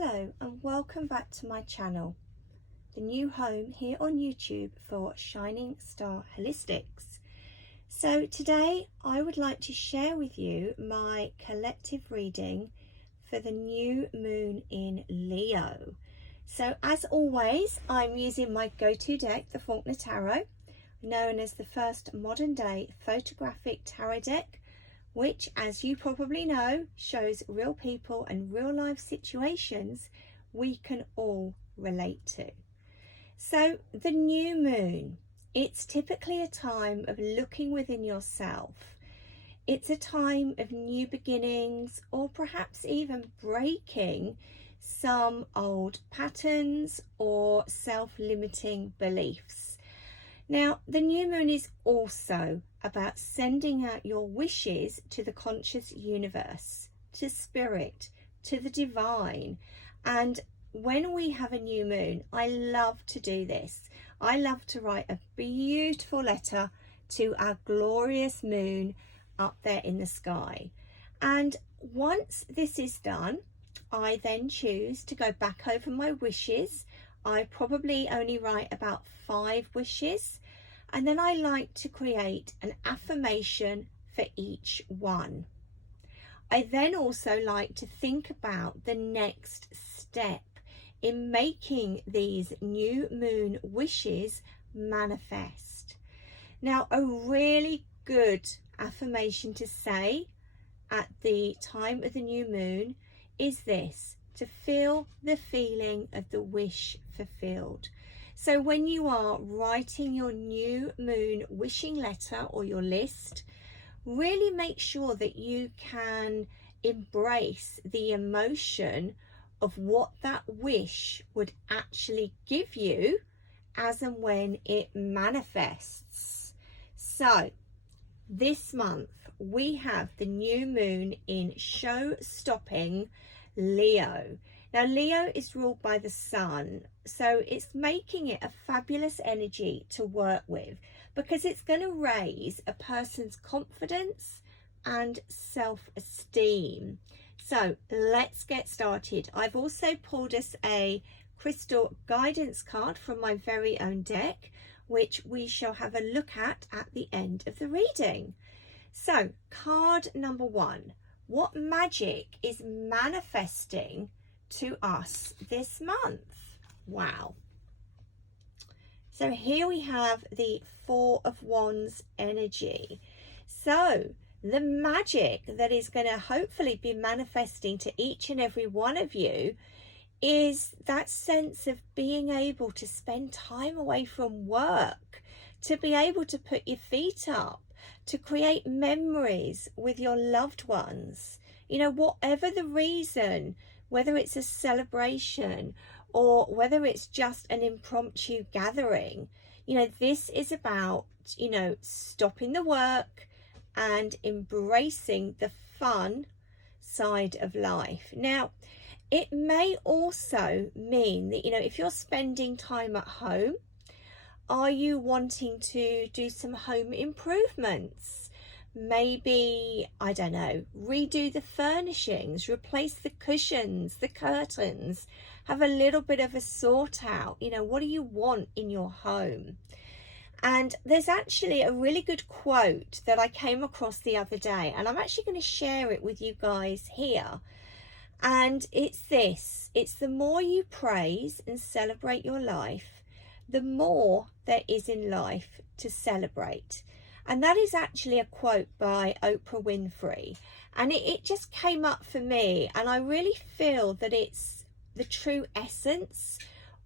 Hello and welcome back to my channel, the new home here on YouTube for Shining Star Holistics. So today I would like to share with you my collective reading for the new moon in Leo. So as always, I'm using my go-to deck, the Faulkner Tarot, known as the first modern day photographic tarot deck, which, as you probably know, shows real people and real life situations we can all relate to. So the new moon, it's typically a time of looking within yourself. It's a time of new beginnings, or perhaps even breaking some old patterns or self-limiting beliefs. Now, the new moon is also about sending out your wishes to the conscious universe, to spirit, to the divine. And when we have a new moon, I love to do this. I love to write a beautiful letter to our glorious moon up there in the sky. And once this is done, I then choose to go back over my wishes. I probably only write about 5 wishes, and then I like to create an affirmation for each one. I then also like to think about the next step in making these new moon wishes manifest. Now, a really good affirmation to say at the time of the new moon is this: to feel the feeling of the wish fulfilled. So when you are writing your new moon wishing letter or your list, really make sure that you can embrace the emotion of what that wish would actually give you as and when it manifests. So this month we have the new moon in show-stopping Leo. Now, Leo is ruled by the sun, so it's making it a fabulous energy to work with because it's going to raise a person's confidence and self-esteem. So let's get started. I've also pulled us a crystal guidance card from my very own deck, which we shall have a look at the end of the reading. So card number 1. What magic is manifesting to us this month? Wow. So here we have the 4 of Wands energy. So the magic that is going to hopefully be manifesting to each and every one of you is that sense of being able to spend time away from work, to be able to put your feet up, to create memories with your loved ones. You know, whatever the reason, whether it's a celebration or whether it's just an impromptu gathering, you know, this is about, you know, stopping the work and embracing the fun side of life. Now, it may also mean that, you know, if you're spending time at home, are you wanting to do some home improvements? Maybe, I don't know, redo the furnishings, replace the cushions, the curtains, have a little bit of a sort out. You know, what do you want in your home? And there's actually a really good quote that I came across the other day, and I'm actually going to share it with you guys here. And it's this: it's the more you praise and celebrate your life, the more there is in life to celebrate. And that is actually a quote by Oprah Winfrey. And it just came up for me. And I really feel that it's the true essence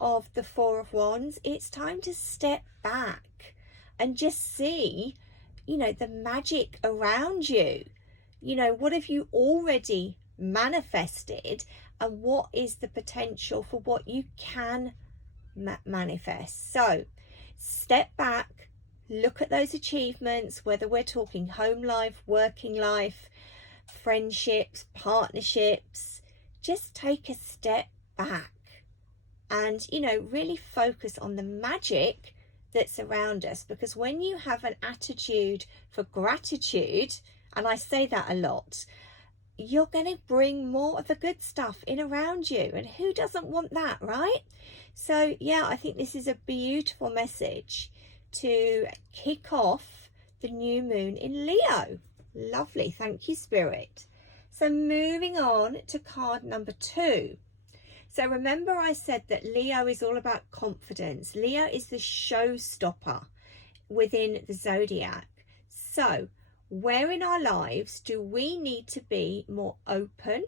of the 4 of Wands. It's time to step back and just see, you know, the magic around you. You know, what have you already manifested, and what is the potential for what you can manifest? So step back, look at those achievements, whether we're talking home life, working life, friendships, partnerships. Just take a step back and, you know, really focus on the magic that's around us. Because when you have an attitude for gratitude, and I say that a lot, you're going to bring more of the good stuff in around you. And who doesn't want that, right? So yeah, I think this is a beautiful message to kick off the new moon in Leo. Lovely. Thank you, Spirit. So moving on to card number 2. So remember I said that Leo is all about confidence. Leo is the showstopper within the zodiac. So where in our lives do we need to be more open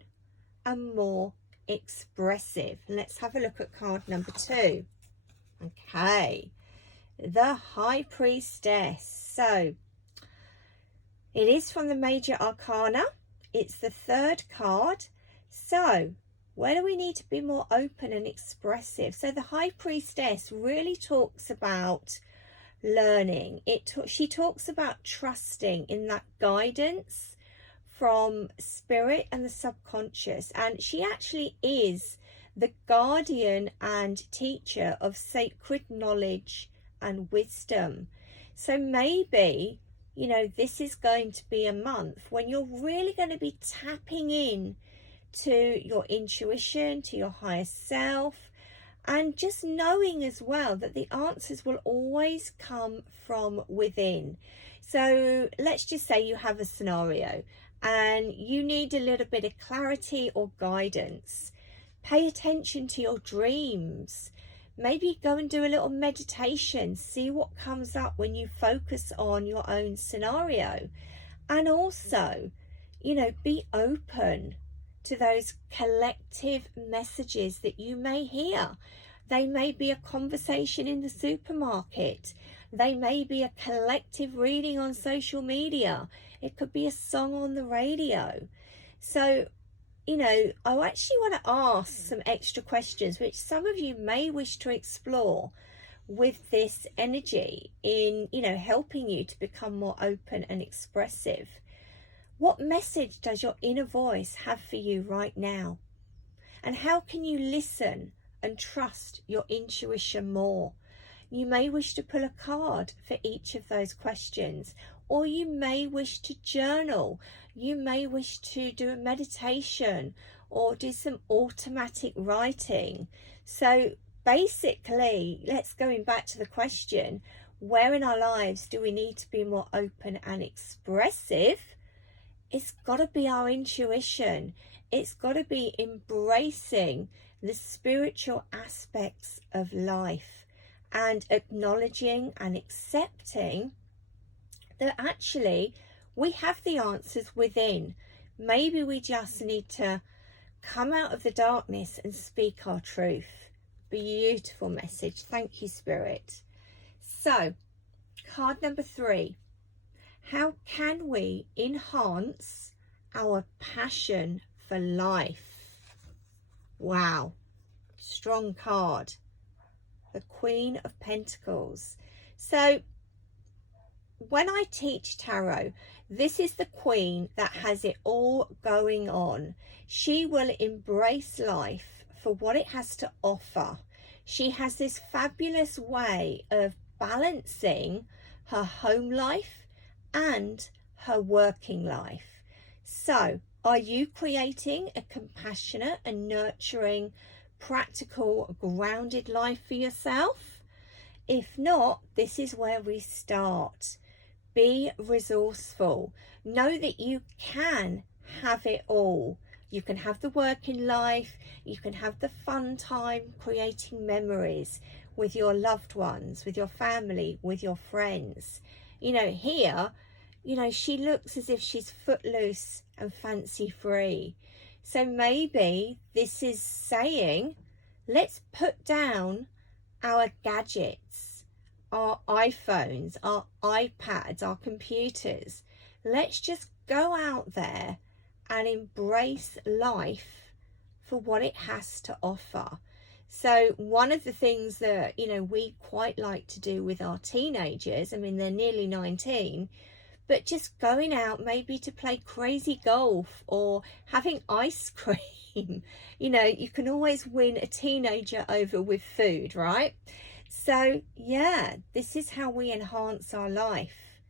and more expressive? Let's have a look at card number 2. Okay, the High Priestess. So it is from the Major Arcana. It's the 3rd card. So where do we need to be more open and expressive? So the High Priestess really talks about learning. She talks about trusting in that guidance from spirit and the subconscious, and she actually is the guardian and teacher of sacred knowledge and wisdom. So maybe, you know, this is going to be a month when you're really going to be tapping in to your intuition, to your higher self, and just knowing as well that the answers will always come from within. So let's just say you have a scenario and you need a little bit of clarity or guidance. Pay attention to your dreams. Maybe go and do a little meditation. See what comes up when you focus on your own scenario. And also, you know, be open to those collective messages that you may hear. They may be a conversation in the supermarket. They may be a collective reading on social media. It could be a song on the radio. So, you know, I actually want to ask some extra questions, which some of you may wish to explore with this energy in, you know, helping you to become more open and expressive. What message does your inner voice have for you right now? And how can you listen and trust your intuition more? You may wish to pull a card for each of those questions, or you may wish to journal. You may wish to do a meditation or do some automatic writing. So basically, let's going back to the question, where in our lives do we need to be more open and expressive? It's got to be our intuition. It's got to be embracing the spiritual aspects of life and acknowledging and accepting that actually we have the answers within. Maybe we just need to come out of the darkness and speak our truth. Beautiful message. Thank you, Spirit. So, card number 3. How can we enhance our passion for life? Wow, strong card. The Queen of Pentacles. So when I teach tarot, this is the Queen that has it all going on. She will embrace life for what it has to offer. She has this fabulous way of balancing her home life and her working life. So, are you creating a compassionate and nurturing, practical, grounded life for yourself? If not, this is where we start. Be resourceful. Know that you can have it all. You can have the working life. You can have the fun time creating memories with your loved ones, with your family, with your friends. You know, here, you know, she looks as if she's footloose and fancy free. So maybe this is saying, let's put down our gadgets, our iPhones, our iPads, our computers. Let's just go out there and embrace life for what it has to offer. So one of the things that, you know, we quite like to do with our teenagers, I mean, they're nearly 19, but just going out maybe to play crazy golf or having ice cream. You know, you can always win a teenager over with food, right? So yeah, this is how we enhance our life.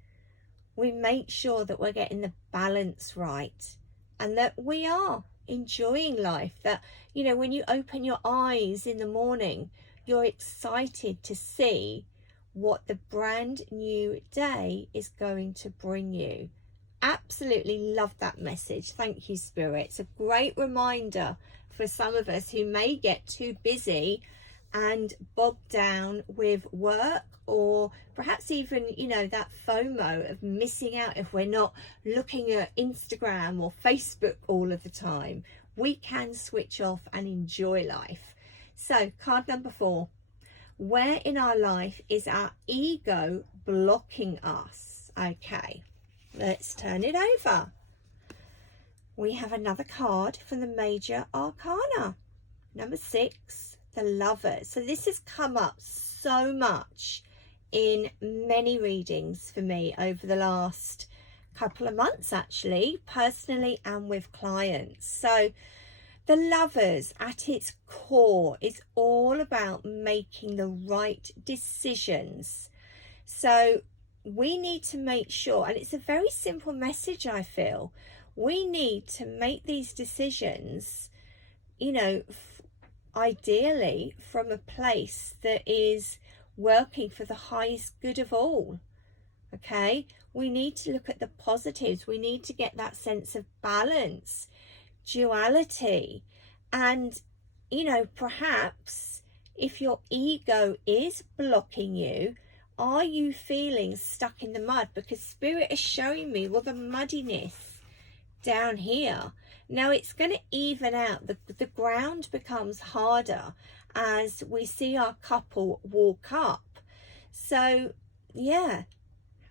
We make sure that we're getting the balance right and that we are enjoying life. That, you know, when you open your eyes in the morning, you're excited to see what the brand new day is going to bring you. Absolutely love that message. Thank you, Spirit. It's a great reminder for some of us who may get too busy and bogged down with work, or perhaps even, you know, that FOMO of missing out if we're not looking at Instagram or Facebook all of the time. We can switch off and enjoy life. So card number 4, where in our life is our ego blocking us? Okay, let's turn it over. We have another card from the Major Arcana, number 6, the Lovers. So this has come up so much in many readings for me over the last couple of months, actually, personally and with clients. So the Lovers at its core is all about making the right decisions. So we need to make sure, and it's a very simple message, I feel, we need to make these decisions, you know, ideally from a place that is working for the highest good of all. Okay, we need to look at the positives. We need to get that sense of balance, duality, and, you know, perhaps if your ego is blocking you, are you feeling stuck in the mud? Because Spirit is showing me, well, the muddiness down here, now it's going to even out. The ground becomes harder as we see our couple walk up. So yeah,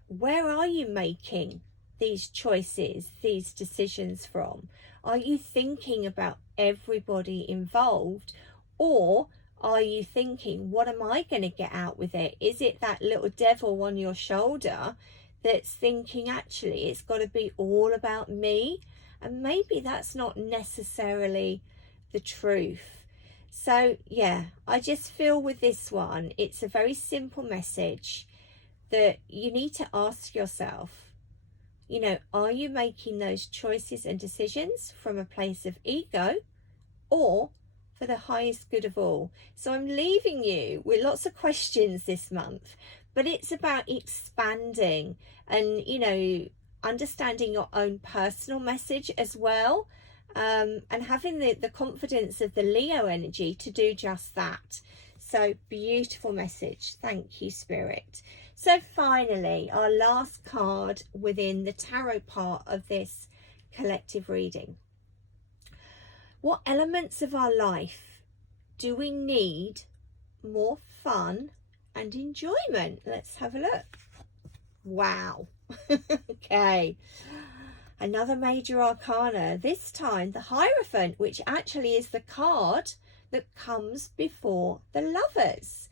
where are you making these choices, these decisions from? Are you thinking about everybody involved, or are you thinking, what am I going to get out with it? Is it that little devil on your shoulder that's thinking, actually, it's got to be all about me? And maybe that's not necessarily the truth. So yeah, I just feel with this one, it's a very simple message that you need to ask yourself, you know, are you making those choices and decisions from a place of ego, or for the highest good of all? So I'm leaving you with lots of questions this month, but it's about expanding and, you know, understanding your own personal message as well, and having the confidence of the Leo energy to do just that. So beautiful message. Thank you, Spirit. So finally, our last card within the tarot part of this collective reading. What elements of our life do we need more fun and enjoyment? Let's have a look. Wow. Okay, another Major Arcana, this time the Hierophant, which actually is the card that comes before the Lovers.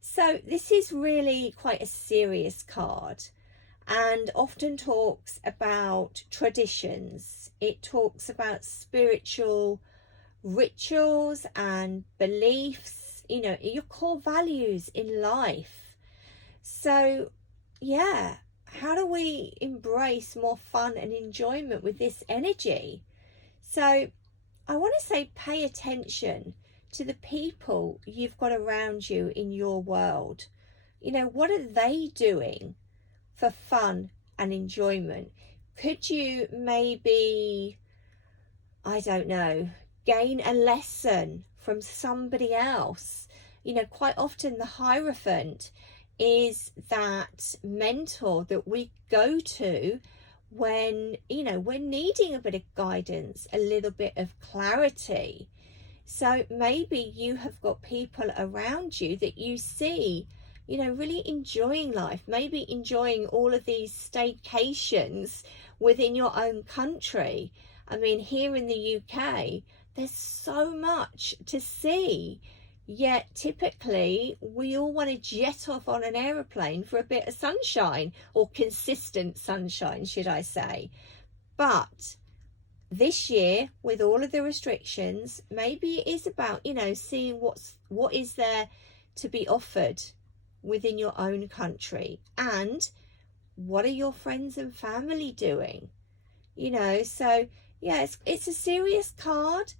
So this is really quite a serious card, and often talks about traditions. It talks about spiritual rituals and beliefs, you know, your core values in life. So yeah, how do we embrace more fun and enjoyment with this energy? So I want to say, pay attention to the people you've got around you in your world. You know, what are they doing for fun and enjoyment? Could you maybe, I don't know, gain a lesson from somebody else? You know, quite often the Hierophant is that mentor that we go to when, you know, we're needing a bit of guidance, a little bit of clarity. So maybe you have got people around you that you see, you know, really enjoying life, maybe enjoying all of these staycations within your own country. I mean, here in the UK, there's so much to see. Yet typically we all want to jet off on an aeroplane for a bit of sunshine, or consistent sunshine, should I say. But this year, with all of the restrictions, maybe it is about, you know, seeing what is there to be offered within your own country, and what are your friends and family doing, you know. So yeah, it's a serious card.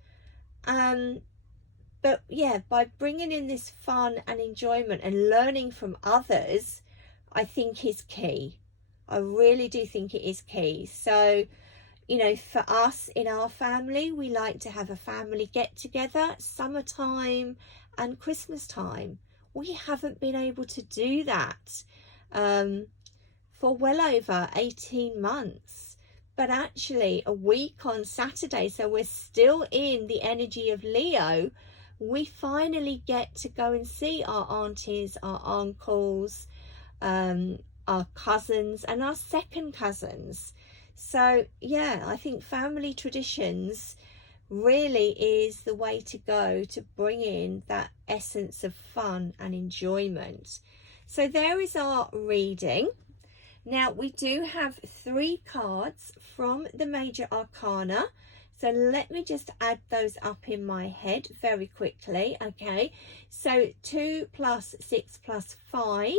But yeah, by bringing in this fun and enjoyment and learning from others, I think is key. I really do think it is key. So, you know, for us in our family, we like to have a family get together, summertime and Christmas time. We haven't been able to do that for well over 18 months. But actually, a week on Saturday, so we're still in the energy of Leo, we finally get to go and see our aunties, our uncles, our cousins and our second cousins. So yeah, I think family traditions really is the way to go to bring in that essence of fun and enjoyment. So there is our reading. Now we do have 3 cards from the major arcana. So let me just add those up in my head very quickly. Okay, so 2 plus 6 plus 5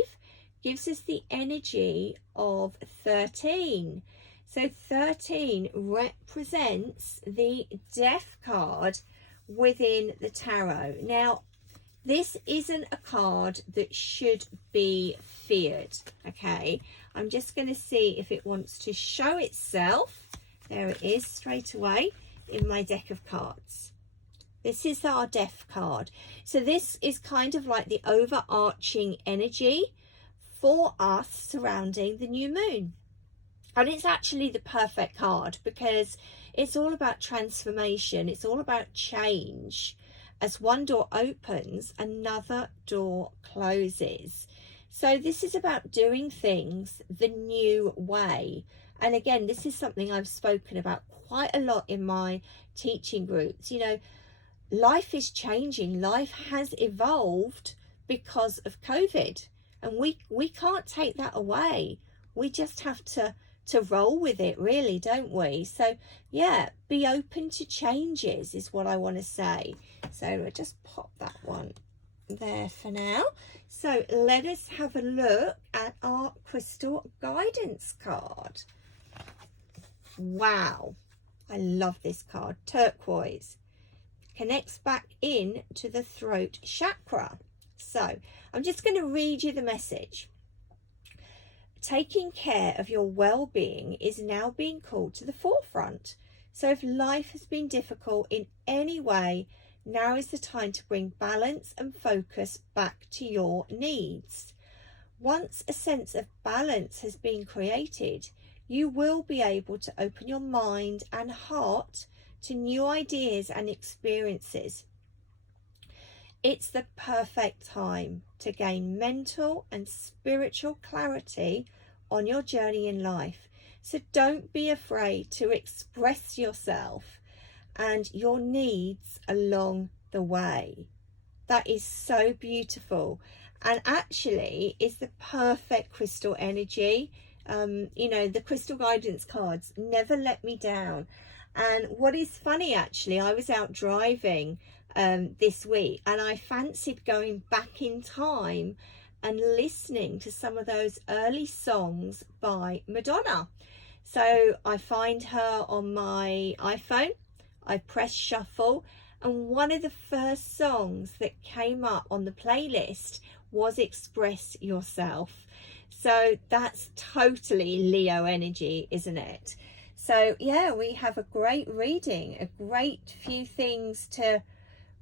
gives us the energy of 13. So 13 represents the Death card within the tarot. Now, this isn't a card that should be feared, okay? I'm just going to see if it wants to show itself. There it is straight away in my deck of cards. This is our Death card. So this is kind of like the overarching energy for us surrounding the new moon. And it's actually the perfect card because it's all about transformation. It's all about change. As one door opens, another door closes. So this is about doing things the new way. And again, this is something I've spoken about quite a lot in my teaching groups. You know, life is changing. Life has evolved because of COVID. And we can't take that away. We just have to roll with it, really, don't we? So yeah, be open to changes is what I want to say. So I'll just pop that one there for now. So let us have a look at our crystal guidance card. Wow, I love this card. Turquoise connects back in to the throat chakra. So I'm just going to read you the message. Taking care of your well-being is now being called to the forefront. So if life has been difficult in any way, now is the time to bring balance and focus back to your needs. Once a sense of balance has been created, you will be able to open your mind and heart to new ideas and experiences. It's the perfect time to gain mental and spiritual clarity on your journey in life. So don't be afraid to express yourself and your needs along the way. That is so beautiful, and actually is the perfect crystal energy. You know, the crystal guidance cards never let me down. And what is funny, actually, I was out driving this week and I fancied going back in time and listening to some of those early songs by Madonna. So I find her on my iPhone, I press shuffle, and one of the first songs that came up on the playlist was Express Yourself. So that's totally Leo energy, isn't it? So yeah, we have a great reading, a great few things to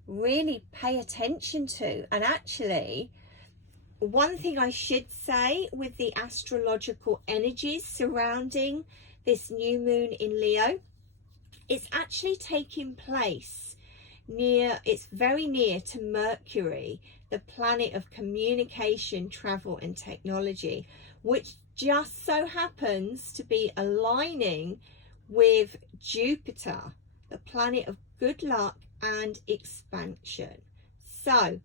really pay attention to. And actually, one thing I should say with the astrological energies surrounding this new moon in Leo, it's actually taking place it's very near to Mercury, the planet of communication, travel and technology, which just so happens to be aligning with Jupiter, the planet of good luck and expansion. So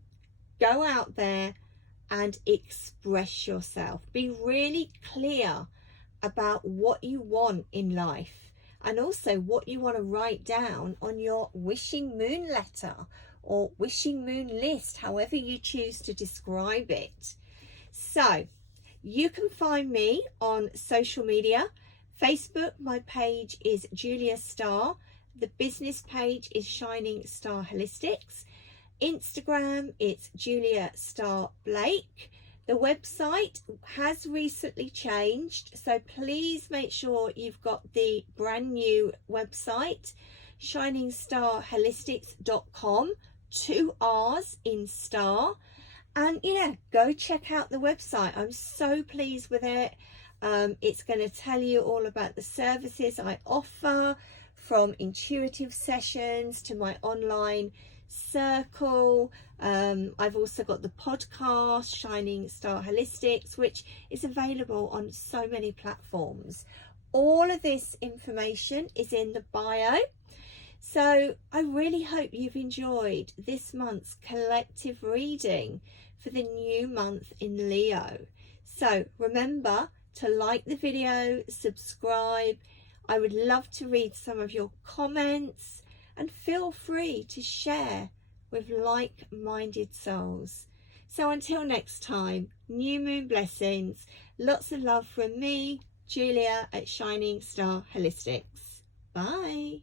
go out there and express yourself. Be really clear about what you want in life, and also what you want to write down on your wishing moon letter or wishing moon list, however you choose to describe it. So you can find me on social media. Facebook, my page is Julia Star. The business page is Shining Star Holistics. Instagram, it's Julia Star Blake. The website has recently changed, so please make sure you've got the brand new website, shiningstarholistics.com, 2 R's in star. And yeah, go check out the website. I'm so pleased with it. It's going to tell you all about the services I offer, from intuitive sessions to my online circle. I've also got the podcast Shining Star Holistics, which is available on so many platforms. All of this information is in the bio. So I really hope you've enjoyed this month's collective reading for the new month in Leo. So remember to like the video, subscribe. I would love to read some of your comments, and feel free to share with like-minded souls. So until next time, new moon blessings, lots of love from me, Julia at Shining Star Holistics. Bye.